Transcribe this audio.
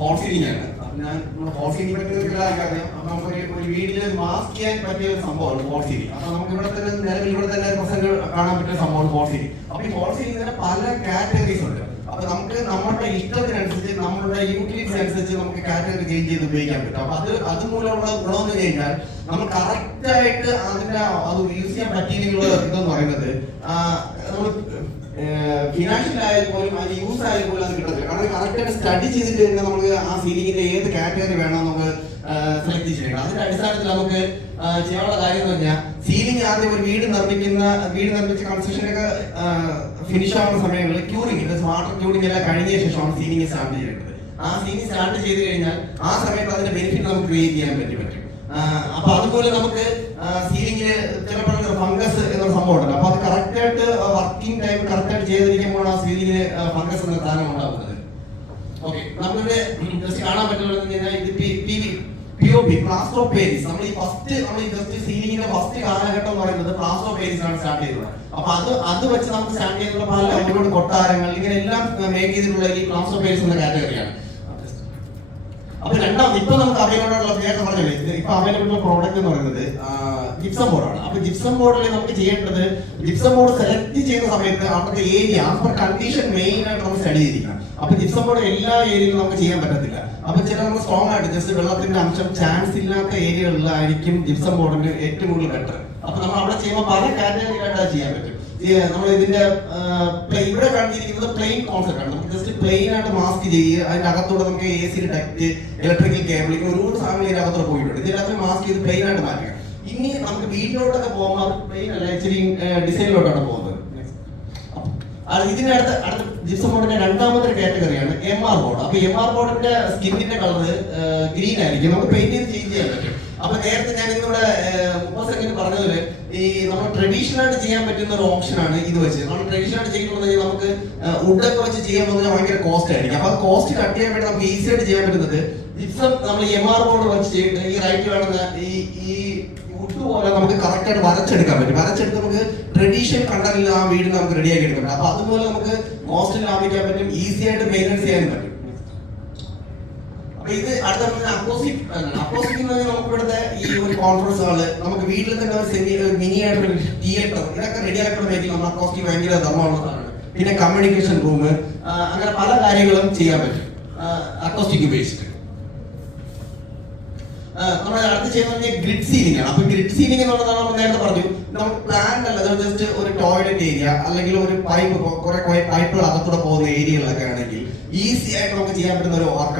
Fall ceiling ആണ്. ഞാൻ fall ceiling പറ്റിയ കാര്യം നമുക്ക് ഒരു വീട്ടിൽ മാസ്ക് ചെയ്യാൻ പറ്റിയ ഒരു സംഭവമാണ് ഫോൾ സീലിംഗ്. അപ്പൊ നമുക്ക് ഇവിടെ തന്നെ നിലവിൽ ഇവിടെ തന്നെ പ്രസന്റ് കാണാൻ പറ്റിയ സംഭവമാണ് ഫോൾ സീലിംഗ്. അപ്പൊ ഈ ഫോൾ സീലിംഗിന് പല കാറ്റഗറീസ് ഉണ്ട്. അപ്പൊ നമുക്ക് നമ്മുടെ ഇഷ്ടത്തിനനുസരിച്ച് നമ്മുടെ യൂട്ടിലിറ്റി അനുസരിച്ച് നമുക്ക് കാറ്റഗറി ചേഞ്ച് ചെയ്ത് ഉപയോഗിക്കാൻ പറ്റും. അപ്പൊ അതുമൂലമുള്ള ഗുണമെന്ന് കഴിഞ്ഞാൽ നമ്മൾ കറക്റ്റ് ആയിട്ട് അത് യൂസ് ചെയ്യാൻ പറ്റിയെന്നുള്ള ഇതെന്ന് പറയുന്നത് നമ്മൾ ഫിനാൻഷ്യൽ ആയാലും പോലും അതിന് യൂസ് ആയാലും പോലും അത് കിട്ടത്തില്ല. കാരണം കറക്റ്റ് ആയിട്ട് സ്റ്റഡി ചെയ്തിട്ട് തന്നെ നമുക്ക് ആ സീലിംഗിന്റെ ഏത് കാറ്റഗറി വേണം നമുക്ക് സെലക്ട് ചെയ്യണം. അതിന്റെ അടിസ്ഥാനത്തിൽ നമുക്ക് ചെയ്യാനുള്ള കാര്യം എന്ന് പറഞ്ഞാൽ സീലിംഗ് ആദ്യം ഒരു വീട് നിർമ്മിച്ച കൺസ്ട്രക്ഷനൊക്കെ ഫിനിഷ് ആവുന്ന സമയങ്ങളിൽ ക്യൂറിംഗ് വാട്ടർ ക്യൂറിംഗ് എല്ലാം കഴിഞ്ഞ ശേഷമാണ് സീലിംഗ് സ്റ്റാർട്ട് ചെയ്യേണ്ടത്. ആ സീലിംഗ് സ്റ്റാർട്ട് ചെയ്ത് കഴിഞ്ഞാൽ ആ സമയത്ത് അതിന്റെ ബെനിഫിറ്റ് നമുക്ക് ക്രിയേറ്റ് ചെയ്യാൻ പറ്റും. അപ്പൊ അതുപോലെ നമുക്ക് സീലിംഗില് ചിലപ്പോൾ ഫംഗസ് എന്നൊരു സംഭവം ഉണ്ടല്ലോ. അപ്പൊ അത് കറക്റ്റ് ആയിട്ട് വർക്കിംഗ് ടൈം കറക്റ്റ് ആയിട്ട് ചെയ്തിരിക്കുമ്പോഴാണ് ആ സീലിംഗിന് ഫംഗസ് എന്ന സാധനം ഉണ്ടാകുന്നത്. ഓക്കെ, നമ്മളിവിടെ ജസ്റ്റ് കാണാൻ പറ്റുന്നത് ഇത് POP പ്ലാസ്റ്റർ ഓഫ് പാരീസ്. നമ്മൾ ഈ ജസ്റ്റ് സീലിംഗിന്റെ ഫസ്റ്റ് കാലഘട്ടം എന്ന് പറയുന്നത് പ്ലാസ്റ്റർ ഓഫ് പാരീസ് ആണ് സ്റ്റാർട്ട് ചെയ്തത്. അപ്പൊ അത് വെച്ച് നമുക്ക് സ്റ്റാർട്ട് ചെയ്തിട്ടുള്ള പല ഒരുപാട് കൊട്ടാരങ്ങൾ ഇങ്ങനെ എല്ലാം മേക്ക് ചെയ്തിട്ടുള്ള ഈ പ്ലാസ്റ്റർ ഓഫ് പാരീസ് എന്ന കാറ്റഗറിയാണ്. അപ്പൊ ഇപ്പൊ നമുക്ക് അവൈലബിൾ ആയിട്ടുള്ള നേരത്തെ പറഞ്ഞില്ലേ, ഇപ്പൊ അവൈലബിൾ ഉള്ള പ്രോഡക്റ്റ് എന്ന് പറയുന്നത് ജിപ്സം ബോർഡാണ്. അപ്പൊ ജിപ്സം ബോർഡിൽ നമുക്ക് ചെയ്യേണ്ടത് ജിപ്സം ബോർഡ് സെലക്ട് ചെയ്യുന്ന സമയത്ത് അവിടുത്തെ ഏരിയ ആസ് കണ്ടീഷൻ മെയിൻ ആയിട്ട് നമുക്ക് സ്റ്റഡി ചെയ്തിരിക്കണം. അപ്പൊ ജിപ്സം ബോർഡ് എല്ലാ ഏരിയയിലും നമുക്ക് ചെയ്യാൻ പറ്റത്തില്ല. അപ്പൊ ചില നമുക്ക് സ്ട്രോങ് ആയിട്ട് ജസ്റ്റ് വെള്ളത്തിന്റെ അംശം ചാൻസ് ഇല്ലാത്ത ഏരിയകളിലായിരിക്കും ജിപ്സം ബോർഡിന് ഏറ്റവും കൂടുതൽ ബെറ്റർ. അപ്പൊ നമ്മൾ അവിടെ ചെയ്യുമ്പോൾ പല കാറ്റഗറിയിലായിട്ട് അത് ചെയ്യാൻ പറ്റും. നമ്മൾ ഇതിന്റെ ഇവിടെ കണ്ടിരിക്കുന്നത് പ്ലെയിൻ കോൺസെപ്റ്റ് ആണ്. നമുക്ക് ജസ്റ്റ് പ്ലെയിൻ ആയിട്ട് മാസ്ക് ചെയ്യുക, അതിന്റെ അകത്തോടെ നമുക്ക് AC ഡക്റ്റ് ഇലക്ട്രിക്കൽ കേബിളിംഗ് ഒരുപാട് സാധനങ്ങൾ ഇതിന്റെ അകത്തോടെ പോയിട്ടുണ്ട്. ഇതിനകത്ത് മാസ്ക് ചെയ്ത് പ്ലെയിൻ ആയിട്ട് മാറ്റുക. ഇനി നമുക്ക് വീട്ടിലോട്ടൊക്കെ പോകുമ്പോൾ അത് പ്ലെയിൻ അല്ല, ഇച്ചിരി ഡിസൈനിലോട്ടാണ് പോകുന്നത്. ഇതിന്റെ അടുത്ത ജിപ്സം ബോർഡിന്റെ രണ്ടാമത്തെ കാറ്റഗറിയാണ് MR ബോർഡ്. അപ്പൊ MR ബോർഡിന്റെ സ്കിന്നിന്റെ കളർ ഗ്രീൻ ആയിരിക്കും. നമുക്ക് പെയിന്റ് ചെയ്ത് ചേഞ്ച് ചെയ്യാൻ പറ്റും. അപ്പൊ നേരത്തെ ഞാൻ ഇന്നിവിടെ 30 സെക്കൻഡ് പറഞ്ഞതില് ഈ നമ്മൾ ട്രഡീഷണൽ ആയിട്ട് ചെയ്യാൻ പറ്റുന്ന ഒരു ഓപ്ഷൻ ആണ് ഇത് വെച്ച്. നമ്മൾ ട്രഡീഷണൽ ആയിട്ട് ചെയ്യുന്നത് നമുക്ക് വുഡൊക്കെ വെച്ച് ചെയ്യാൻ പറഞ്ഞാൽ ഭയങ്കര കോസ്റ്റ് ആയിരിക്കും. അപ്പൊ കോസ്റ്റ് കട്ട് ചെയ്യാൻ വേണ്ടി നമുക്ക് ഈസി ആയിട്ട് ചെയ്യാൻ പറ്റുന്നത് ജിപ്സം നമ്മൾ MR ബോർഡ് വെച്ച് ചെയ്തിട്ട് ഈ റൈറ്റ് കാണുന്ന ഈ വുഡ് പോലെ നമുക്ക് കറക്റ്റ് ആയിട്ട് വരച്ചെടുക്കാൻ പറ്റും. വരച്ചെടുത്ത് നമുക്ക് ട്രഡീഷണൽ കണ്ടറിൽ ആ വീട് നമുക്ക് റെഡിയാക്കി എടുക്കാൻ പറ്റും. അപ്പൊ അതുപോലെ നമുക്ക് കോസ്റ്റ് ലാഭിക്കാൻ പറ്റും, ഈസി ആയിട്ട് മെയിൻറ്റെയിൻ ചെയ്യാനും പറ്റും. ഇത് അടുത്ത അക്കോസ്റ്റിക് എന്ന് പറഞ്ഞാൽ നമുക്ക് ഇവിടുത്തെ ഈ ഒരു കോൺഫറൻസ് ഹാള്, നമുക്ക് വീട്ടിൽ തന്നെ ഒരു മിനി ആയിട്ട് തിയേറ്റർ, ഇതൊക്കെ റെഡി ആക്കണമെങ്കിൽ നമ്മൾ അക്കോസ്റ്റിക് ഭയങ്കര ധർമ്മമുള്ളതാണ്. പിന്നെ കമ്മ്യൂണിക്കേഷൻ റൂം, അങ്ങനെ പല കാര്യങ്ങളും ചെയ്യാൻ പറ്റും അക്കോസ്റ്റിക് ഉപയോഗിച്ചിട്ട്. നമ്മൾ അടുത്ത് ചെയ്യുന്നത് ഗ്രിഡ് സീലിംഗ് ആണ്. അപ്പൊ ഗ്രിഡ് സീലിംഗ് എന്നുള്ളതാണ് നമ്മൾ നേരത്തെ പറഞ്ഞു, നമുക്ക് പ്ലാൻ അല്ല, ജസ്റ്റ് ഒരു ടോയ്ലറ്റ് ഏരിയ അല്ലെങ്കിൽ ഒരു പൈപ്പുകൾ അകത്തൂടെ പോകുന്ന ഏരിയകളൊക്കെ ആണെങ്കിൽ ഈസി ആയിട്ട് നമുക്ക് ചെയ്യാൻ പറ്റുന്ന ഒരു